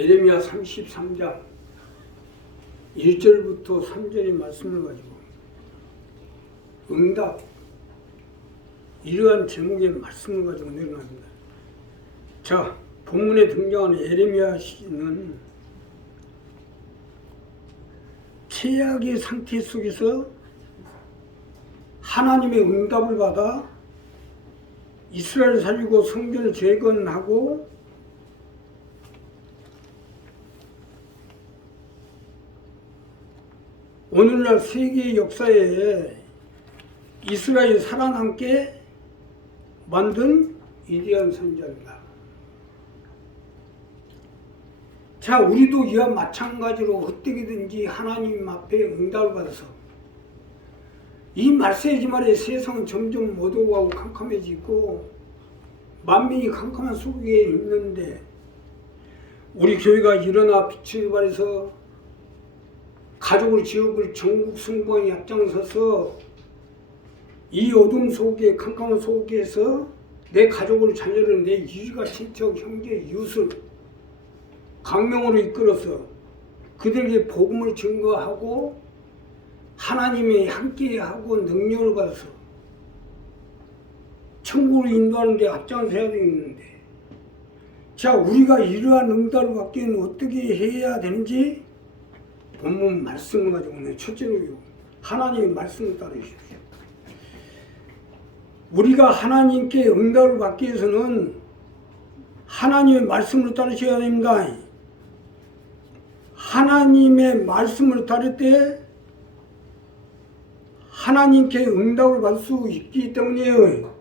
예레미야 33장 1절부터 3절의 말씀을 가지고 응답, 이러한 제목의 말씀을 가지고 내려갑니다. 자, 본문에 등장하는 예레미야 시는 최악의 상태 속에서 하나님의 응답을 받아 이스라엘을 살리고 성전을 재건하고 오늘날 세계 역사에 이스라엘이 살아남게 만든 위대한 선지자입니다. 자, 우리도 이와 마찬가지로 어떻게든지 하나님 앞에 응답을 받아서 이 말세지 말에 세상은 점점 어두워가고 캄캄해지고 만민이 캄캄한 속에 있는데 우리 교회가 일어나 빛을 발해서 가족을 지역을 전국 승부에 앞장서서 이 어둠 속에 캄캄한 속에서 내 가족을 자녀를 내 일가 친척 형제 이웃을 강명으로 이끌어서 그들에게 복음을 증거하고 하나님의 함께하고 능력을 받아서 천국으로 인도하는 데 앞장서야 되겠는데, 자, 우리가 이러한 응답을 받기 위해서 어떻게 해야 되는지 본문 말씀을 가지고 오늘 첫째로 하나님의 말씀을 따르십시오. 우리가 하나님께 응답을 받기 위해서는 하나님의 말씀을 따르셔야 됩니다. 하나님의 말씀을 따를 때 하나님께 응답을 받을 수 있기 때문이에요.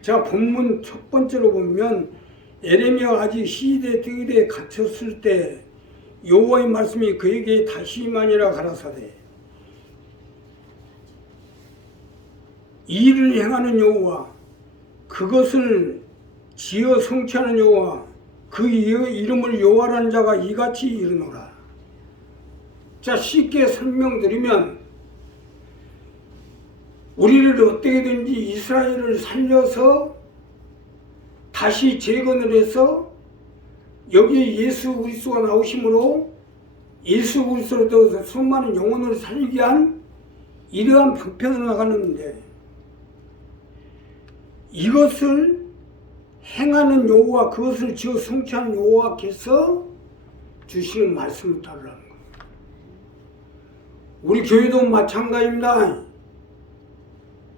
자, 본문 첫 번째로 보면 예레미야가 아직 시대 들에 갇혔을 때 여호와의 말씀이 그에게 다시 임하니라 가라사대 이 일을 행하는 여호와, 그것을 지어 성취하는 여호와, 그 이름을 여호와라는 자가 이같이 이르노라. 자, 쉽게 설명드리면 우리를 어떻게든지 이스라엘을 살려서 다시 재건을 해서 여기 예수 그리스도가 나오심으로 예수 그리스도로 수많은 영혼을 살리게 한 이러한 방편으로 나가는데, 이것을 행하는 여호와, 그것을 지어 성취하는 여호와께서 주시는 말씀을 따르라는 거예요. 우리 교회도 마찬가지입니다.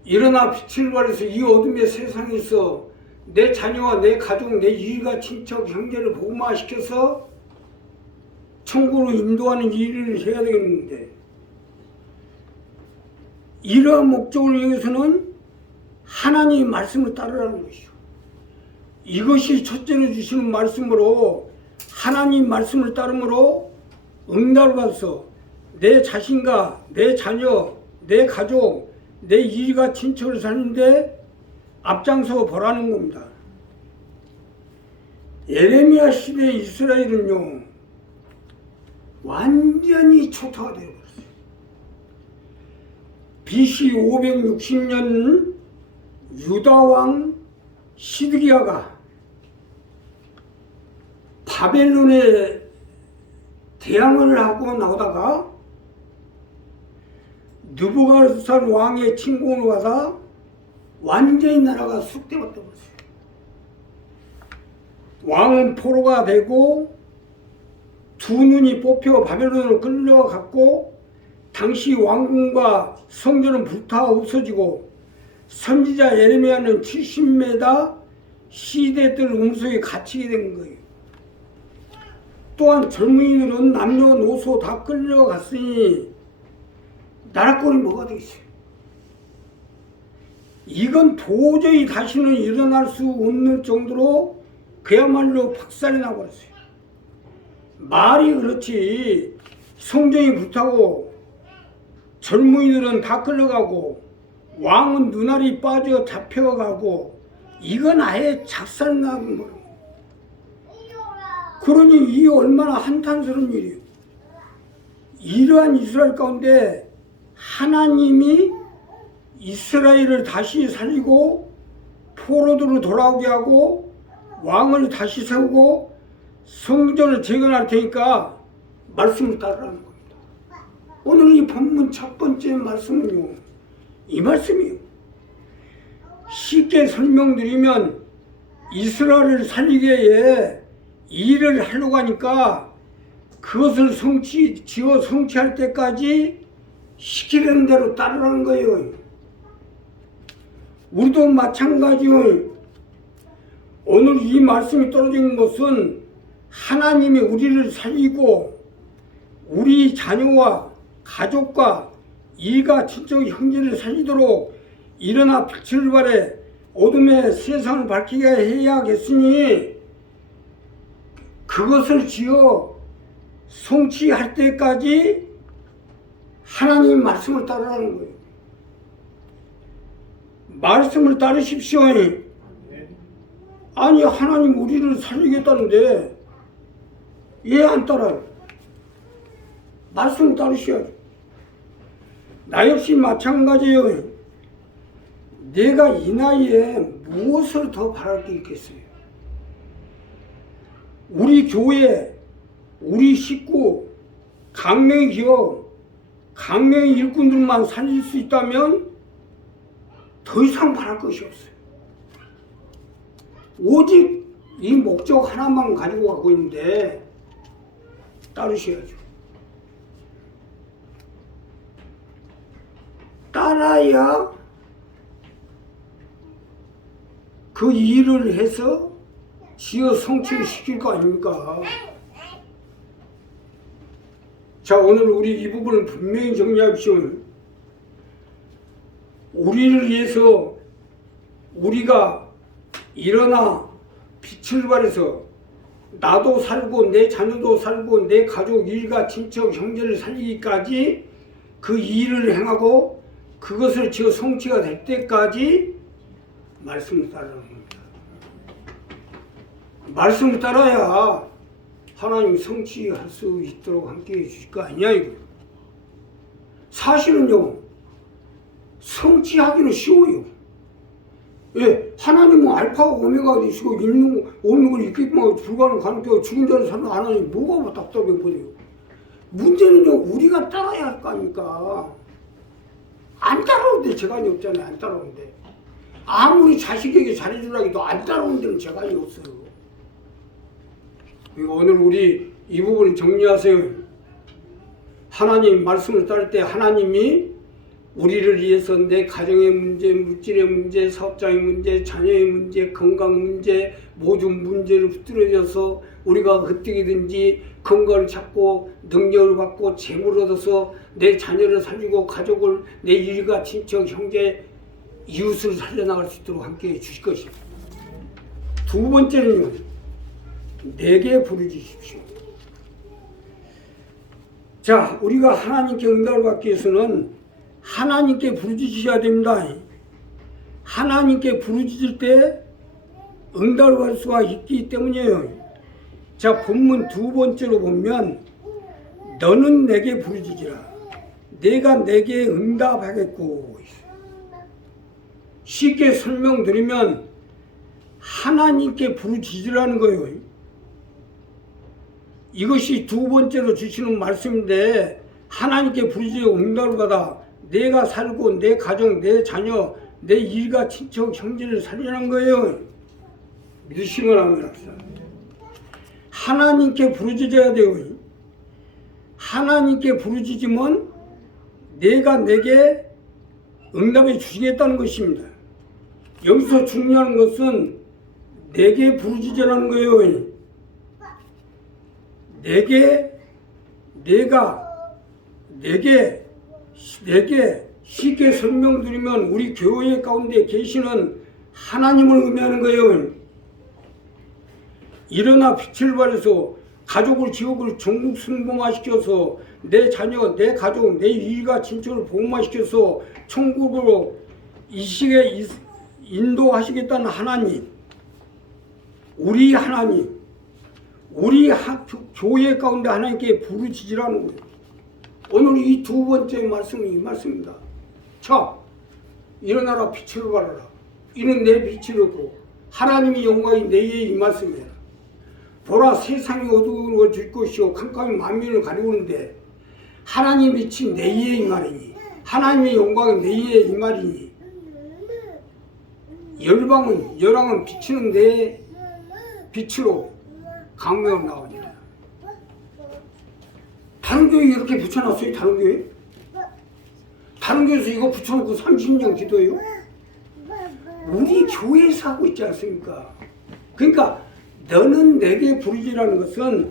일어나 빛을 발해서 이 어둠의 세상에서 내 자녀와 내 가족, 내 일가 친척 형제를 복음화시켜서 천국으로 인도하는 일을 해야 되겠는데, 이러한 목적을 위해서는 하나님의 말씀을 따르라는 것이죠. 이것이 첫째로 주시는 말씀으로 하나님 말씀을 따름으로 응답을 받아서 내 자신과 내 자녀, 내 가족, 내 일가 친척을 사는데 앞장서 보라는 겁니다. 예레미야 시대 이스라엘은요, 완전히 초토화 되어버렸어요. BC 560년 유다왕 시드기야가 바벨론에 대항을 하고 나오다가 느부갓네살 왕의 침공을 받아 완전히 나라가 쑥대밭 되었어요. 왕은 포로가 되고 두 눈이 뽑혀 바벨론으로 끌려갔고, 당시 왕궁과 성전은 불타 없어지고 선지자 예레미야는 70m 시대들 음속에 갇히게 된 거예요. 또한 젊은이들은 남녀노소 다 끌려갔으니 나라꼴이 뭐가 되겠어요? 이건 도저히 다시는 일어날 수 없는 정도로 그야말로 박살이 나버렸어요. 말이 그렇지 성전이 불타고 젊은이들은 다 끌려가고 왕은 눈알이 빠져 잡혀가고 이건 아예 작살나는 거예요. 그러니 이게 얼마나 한탄스러운 일이에요. 이러한 이스라엘 가운데 하나님이 이스라엘을 다시 살리고 포로들을 돌아오게 하고 왕을 다시 세우고 성전을 재건할 테니까 말씀을 따르라는 겁니다. 오늘 이 본문 첫 번째 말씀은요, 이 말씀이에요. 쉽게 설명드리면 이스라엘을 살리기 위해 일을 하려고 하니까 그것을 성취할 때까지 시키는 대로 따르라는 거예요. 우리도 마찬가지요. 오늘 이 말씀이 떨어진 것은 하나님이 우리를 살리고 우리 자녀와 가족과 일가 친척 형제를 살리도록 일어나 빛을 발해 어둠의 세상을 밝히게 해야겠으니 그것을 지어 성취할 때까지 하나님 말씀을 따르라는 거예요. 말씀을 따르십시오. 아니 하나님 우리를 살리겠다는데 왜 안 따라요? 말씀을 따르셔야죠. 나 역시 마찬가지예요. 내가 이 나이에 무엇을 더 바랄 게 있겠어요? 우리 교회, 우리 식구, 강명의 기업, 강명의 일꾼들만 살릴 수 있다면 더 이상 바랄 것이 없어요. 오직 이 목적 하나만 가지고 가고 있는데 따르셔야죠. 따라야 그 일을 해서 지어 성취시킬 거 아닙니까? 자, 오늘 우리 이 부분을 분명히 정리합시오. 우리를 위해서 우리가 일어나 빛을 발해서 나도 살고 내 자녀도 살고 내 가족, 일가, 친척, 형제를 살리기까지 그 일을 행하고 그것을 지어 성취가 될 때까지 말씀을 따르는 겁니다. 말씀을 따라야 하나님 성취할 수 있도록 함께 해주실 거 아니냐 이거. 사실은요, 성취하기는 쉬워요. 예, 하나님은 알파가 오메가 되시고 없는 걸 있겠구만 불가능 가능해요. 죽은 자를 사는 하나님 뭐가 답답해 보세요. 문제는요, 우리가 따라야 할 거 아닙니까? 안 따라오는데 재간이 없잖아요. 안 따라오는데 아무리 자식에게 잘해주려고 해도 안 따라오는 데는 재간이 없어요. 오늘 우리 이 부분을 정리하세요. 하나님 말씀을 따를 때 하나님이 우리를 위해서 내 가정의 문제, 물질의 문제, 사업장의 문제, 자녀의 문제, 건강 문제, 모든 문제를 붙들어줘서 우리가 어떻게든지 건강을 찾고 능력을 받고 재물을 얻어서 내 자녀를 살리고 가족을, 내 일가, 친척, 형제, 이웃을 살려나갈 수 있도록 함께 해 주실 것입니다. 두 번째는요, 내게 부르짖으십시오. 자, 우리가 하나님께 응답을 받기 위해서는 하나님께 부르짖으셔야 됩니다. 하나님께 부르짖을 때 응답을 받을 수가 있기 때문이에요. 자, 본문 두 번째로 보면 너는 내게 부르짖으라. 내가 내게 응답하겠고. 쉽게 설명드리면 하나님께 부르짖으라는 거예요. 이것이 두 번째로 주시는 말씀인데 하나님께 부르짖어 응답을 받아 내가 살고 내 가정, 내 자녀, 내 일가, 친척, 형제를 살리라는 거예요. 믿으시면 합니다. 하나님께 부르짖어야 돼요. 하나님께 부르짖으면 내가 내게 응답해 주시겠다는 것입니다. 여기서 중요한 것은 내게 부르짖으라는 거예요. 내게 쉽게 설명드리면 우리 교회 가운데 계시는 하나님을 의미하는 거예요. 일어나 빛을 발해서 가족을 지옥을 전국 승범화시켜서 내 자녀, 내 가족, 내 일가 친척을 복음화시켜서 천국으로 이 시기에 인도하시겠다는 하나님, 우리 하나님, 우리 교회 가운데 하나님께 부르짖으라는 거예요. 오늘 이 두 번째 말씀은 이 말씀입니다. 자, 일어나라 빛을 발하라. 이는 내 빛이로고 하나님의 영광이 내게 이 말씀이라. 보라 세상이 어두워질 것이요 캄캄이 만민을 가리우는데 하나님이 비친 내 이에 이 말이니 하나님의 영광이 내 이에 이 말이니 열왕은 비치는 내 빛으로 강명으로 나오니라. 다른 교회 이렇게 붙여놨어요? 다른 교회? 다른 교회에서 이거 붙여놓고 30년 기도해요? 우리 교회에서 하고 있지 않습니까? 그러니까 너는 내게 부르짖으라는 것은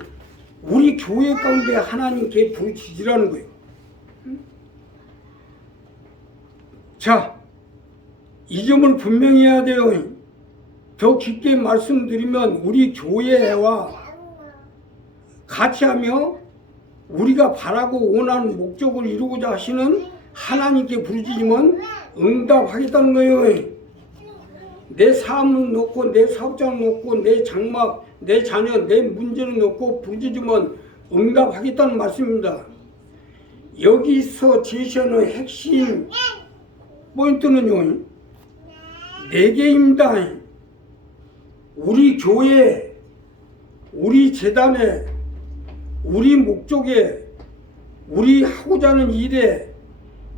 우리 교회 가운데 하나님께 부르짖으라는 거예요. 자, 이 점을 분명히 해야 돼요. 더 깊게 말씀드리면 우리 교회와 같이 하며 우리가 바라고 원하는 목적을 이루고자 하시는 하나님께 부르짖으면 응답하겠다는 거예요. 내 삶을 놓고 내 사업장을 놓고 내 장막, 내 자녀, 내 문제를 놓고 부르짖으면 응답하겠다는 말씀입니다. 여기서 제시하는 핵심 포인트는요, 4개입니다. 우리 교회, 우리 재단에, 우리 목적에, 우리 하고자 하는 일에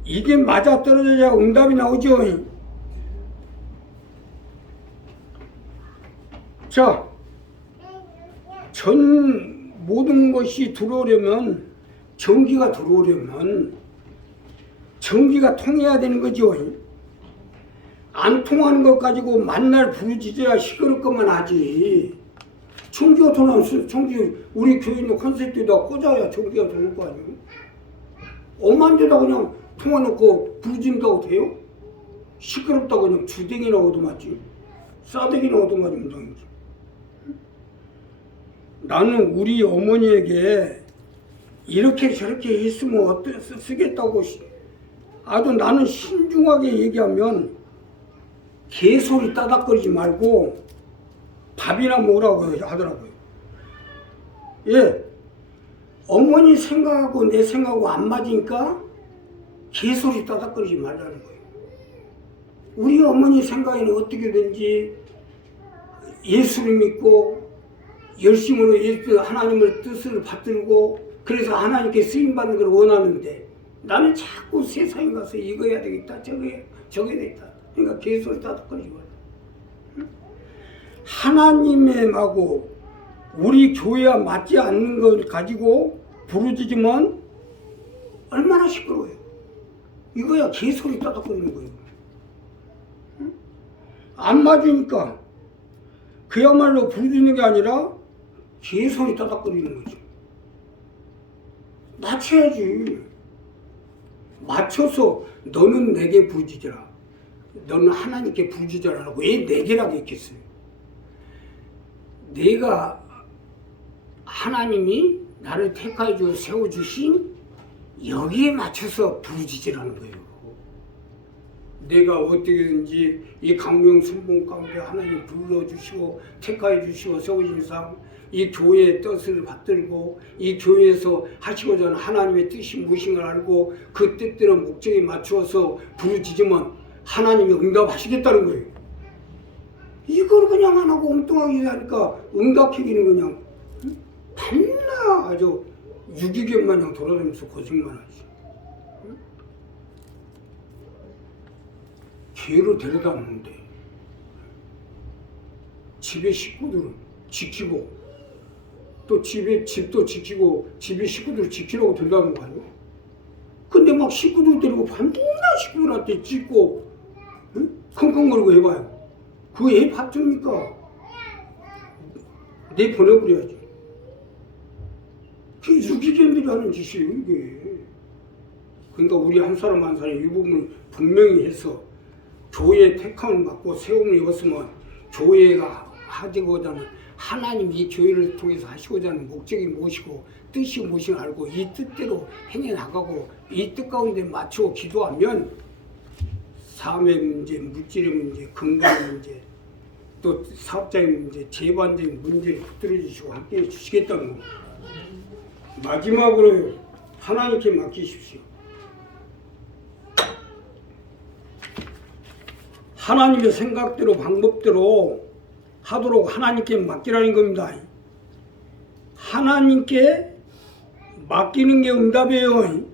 이게 맞아떨어져야 응답이 나오죠. 자, 전 모든 것이 들어오려면 전기가 들어오려면 전기가 통해야 되는 거죠. 안 통하는 것 가지고 만날 부르짖어야 시끄럽게만 하지. 전기가 통하면 전기 우리 교회 있는 컨셉에다 꽂아야 전기가 들어올 거 아니에요. 엄한 데다 그냥 통화놓고 부르짖는다고 돼요? 시끄럽다고 그냥 주댕이나 얻어맞지. 싸대기나 얻어맞으면 당연히. 나는 우리 어머니에게 이렇게 저렇게 했으면 쓰겠다고 아주 나는 신중하게 얘기하면 개소리 따닥거리지 말고 밥이나 먹으라고 하더라고요. 예, 어머니 생각하고 내 생각하고 안 맞으니까 개소리 따닥거리지 말라는 거예요. 우리 어머니 생각에는 어떻게든지 예수를 믿고 열심으로 하나님의 뜻을 받들고 그래서 하나님께 쓰임받는 걸 원하는데 나는 자꾸 세상에 가서 이거 해야 되겠다 저거 해야 되겠다. 그러니까 개소리 따닥거리지 말라. 하나님하고 우리 교회와 맞지 않는 걸 가지고 부르짖으면 얼마나 시끄러워요. 이거야 개소리 따닥거리는 거예요. 안 맞으니까 그야말로 부르짖는 게 아니라 개소리 따닥거리는 거죠. 맞춰야지. 맞춰서 너는 내게 부르짖으라. 너는 하나님께 부르짖으라고 왜 내게라고 했겠어요? 내가 하나님이 나를 택하여 주어 세워주신 여기에 맞춰서 부르짖으라는 거예요. 내가 어떻게든지 이 강명 순봉 가운데 하나님 불러주시고 택하여 주시고 세워주신 상 이 교회의 뜻을 받들고 이 교회에서 하시고자 하는 하나님의 뜻이 무엇인가 알고 그 뜻대로 목적에 맞추어서 부르짖으면 하나님이 응답하시겠다는 거예요. 이걸 그냥 안 하고 엉뚱하게 하니까 응답하기는 그냥 반나 아주 유기견 마냥 돌아다니면서 고생만 하지. 개로 데려다 놓는데 집의 식구들은 지키고 또 집도 지키고 집의 식구들을 지키라고 데려다 놓은 거 아니에요? 근데 막 식구들 데리고 반나 식구들한테 짖고 응? 킁킁거리고 해봐요. 그 애 받습니까? 내 보내버려야지. 그게 유기견들이 하는 짓이에요 이게. 그러니까 우리 한 사람 한 사람 이 부분을 분명히 해서 교회에 택함을 받고 세움을 입었으면 교회가 하고자 하는 하나님 이 교회를 통해서 하시고자 하는 목적이 무엇이고 뜻이 무엇인가 알고 이 뜻대로 행해 나가고 이 뜻 가운데 맞추고 기도하면 삶의 문제, 물질의 문제, 건강의 문제 또 사업자의 문제, 재반적인 문제를 붙들어 주시고 함께 해 주시겠다는 겁니다. 마지막으로 하나님께 맡기십시오. 하나님의 생각대로 방법대로 하도록 하나님께 맡기라는 겁니다. 하나님께 맡기는 게 응답이에요.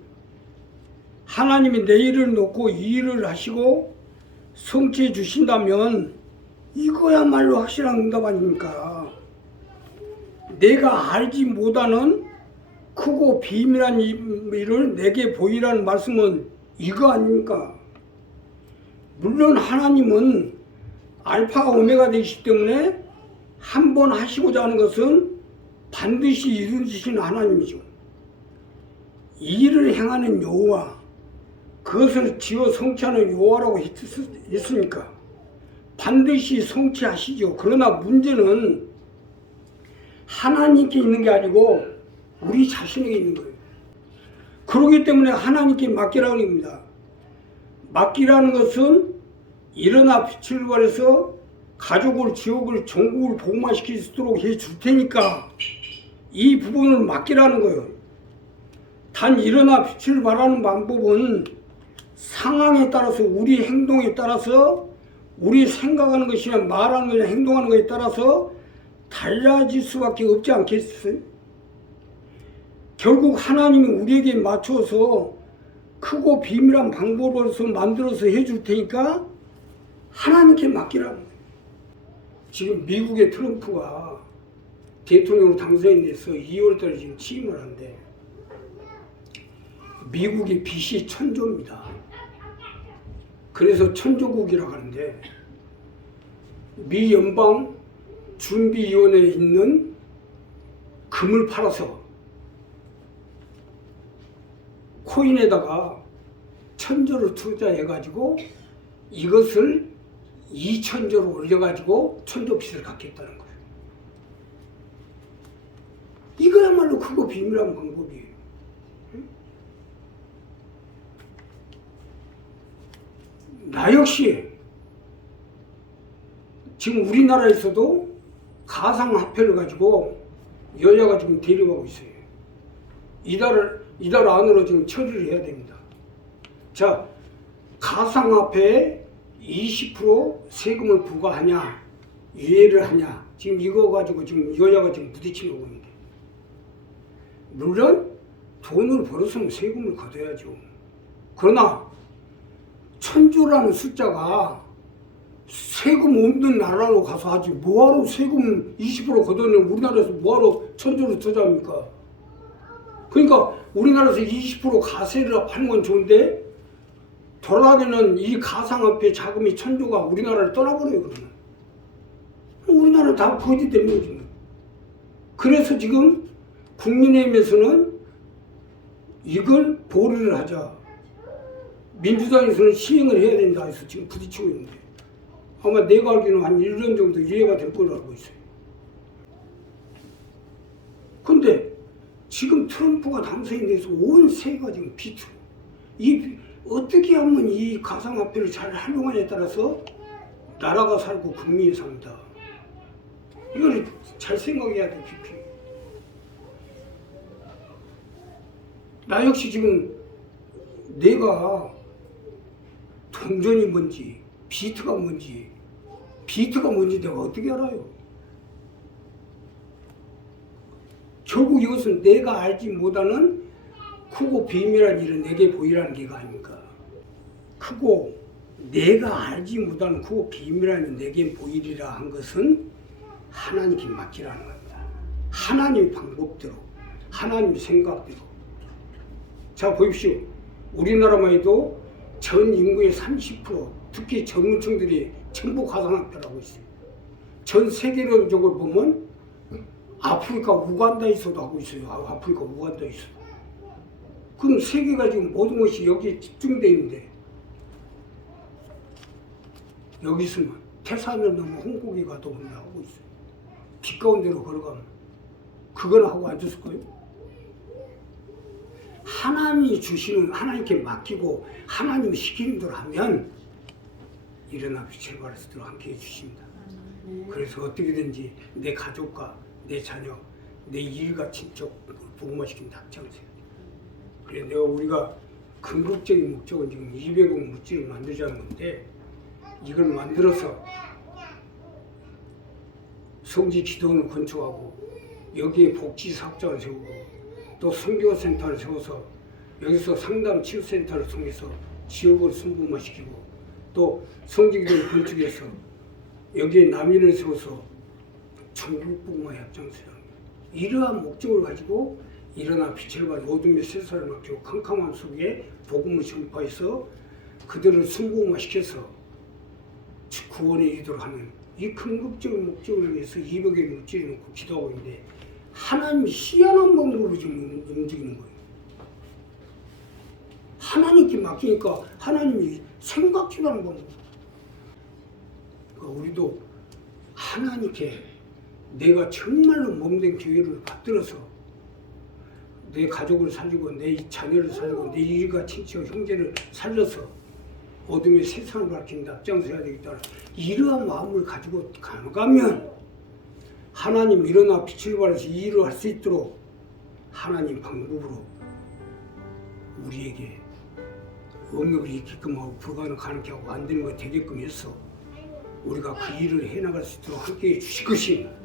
하나님이 내 일을 놓고 이 일을 하시고 성취해 주신다면 이거야말로 확실한 응답 아닙니까? 내가 알지 못하는 크고 비밀한 일을 내게 보이라는 말씀은 이거 아닙니까? 물론 하나님은 알파가 오메가 되시기 때문에 한 번 하시고자 하는 것은 반드시 이루시는 하나님이죠. 이 일을 행하는 여호와, 그것을 지어 성취하는 여호와라고 했으니까 반드시 성취하시죠. 그러나 문제는 하나님께 있는 게 아니고 우리 자신에게 있는 거예요. 그렇기 때문에 하나님께 맡기라고 합니다. 맡기라는 것은 일어나 빛을 발해서 가족을, 지역을, 전국을 복음화시킬 수 있도록 해줄 테니까 이 부분을 맡기라는 거예요. 단 일어나 빛을 발하는 방법은 상황에 따라서, 우리 행동에 따라서, 우리 생각하는 것이나 말하는 것이나 행동하는 것에 따라서 달라질 수밖에 없지 않겠어요? 결국 하나님이 우리에게 맞춰서 크고 비밀한 방법으로서 만들어서 해줄 테니까 하나님께 맡기라는 거예요. 지금 미국의 트럼프가 대통령으로 당선이 돼서 2월달에 지금 취임을 하는데 미국이 빚이 천조입니다. 그래서 천조국이라고 하는데 미 연방 준비위원회에 있는 금을 팔아서 코인에다가 천조를 투자해가지고 이것을 2천조로 올려가지고 천조 빚을 갚겠다는 거예요. 이거야말로 크고 비밀한 방법이에요. 나 역시 지금 우리나라에서도 가상화폐를 가지고 여야가 지금 대립하고 있어요. 이달 안으로 지금 처리를 해야 됩니다. 자, 가상화폐에 20% 세금을 부과하냐, 유예를 하냐, 지금 이거 가지고 지금 여야가 지금 부딪히고 있는데, 물론 돈을 벌었으면 세금을 걷어야죠. 그러나 천조라는 숫자가 세금 없는 나라로 가서 하지 뭐하러 세금 20% 걷어내는 우리나라에서 뭐하러 천조를 투자합니까? 그러니까 우리나라에서 20% 가세를 하는 건 좋은데 돌아가기는 이 가상화폐 자금이 천조가 우리나라를 떠나버려요. 그러면 우리나라 다 거지 때문에 지금. 그래서 지금 국민의힘에서는 이걸 보류를 하자, 민주당에서는 시행을 해야 된다 해서 지금 부딪히고 있는데 아마 내가 알기로는 한 1년 정도 이해가 될 걸로 알고 있어요. 근데 지금 트럼프가 당선이 돼서 온 세계가 지금 비트로, 어떻게 하면 이 가상화폐를 잘 활용하냐에 따라서 나라가 살고 국민이 삽니다. 이걸 잘 생각해야 돼. 깊이. 나 역시 지금 내가 동전이 뭔지, 비트가 뭔지 내가 어떻게 알아요? 결국 이것은 내가 알지 못하는 크고 비밀한 일을 내게 보이라는 게가 아닙니까? 크고 내가 알지 못하는 크고 비밀한 일을 내게 보이리라 한 것은 하나님께 맡기라는 겁니다. 하나님 방법대로, 하나님 생각대로. 자, 보십시오. 우리나라만 해도 전 인구의 30%, 특히 젊은층들이 전부 가상화폐를 하고 있어요. 전 세계적으로 보면 아프리카 우간다에서도 하고 있어요. 아프리카 우간다에서도. 그럼 세계가 지금 모든 것이 여기에 집중되어 있는데 여기 있으면 태산을 넘어 홍콩에 가도 하고 있어요. 빛 가운데로 걸어가면 그거는 하고 앉았을 거예요. 하나님이 주시는, 하나님께 맡기고 하나님이 시키는 대로 하면 일어나 빛을 발해서 함께 해주십니다. 그래서 어떻게든지 내 가족과 내 자녀, 내 일가 친척 복음화시킨다 합장하세요. 그래 우리가 궁극적인 목적은 지금 200억 물질을 만들자는 건데 이걸 만들어서 성지 기도원을 건축하고 여기에 복지사업장을 세우고 또 선교센터를 세워서 여기서 상담 치유센터를 통해서 지역을 순부마시키고 또 성지기를 건축해서 여기에 남인을 세워서 전국복무의 앞장서요. 이러한 목적을 가지고 일어나 빛을 발한 어둠의 세상을 맡기고 캄캄함 속에 복음을 전파해서 그들을 순부마시켜서 구원에 이르도록 하는 이 궁극적인 목적을 위해서 200의 물질을 놓고 기도하고 있는데 하나님이 희한한 방법으로 지금 움직이는 거예요. 하나님께 맡기니까 하나님이 생각지도 않은 방법. 그러니까 우리도 하나님께 내가 정말로 몸된 교회를 받들어서 내 가족을 살리고 내 자녀를 살리고 내 일가 친척 형제를 살려서 어둠의 세상을 밝히는 앞장서야 되겠다. 이러한 마음을 가지고 가면 하나님 일어나 빛을 발해서 이 일을 할 수 있도록 하나님 방법으로 우리에게 응답을 있게끔 하고 불가능하게 하고 안 되는 거 되게끔 해서 우리가 그 일을 해나갈 수 있도록 함께해 주실 것입니다.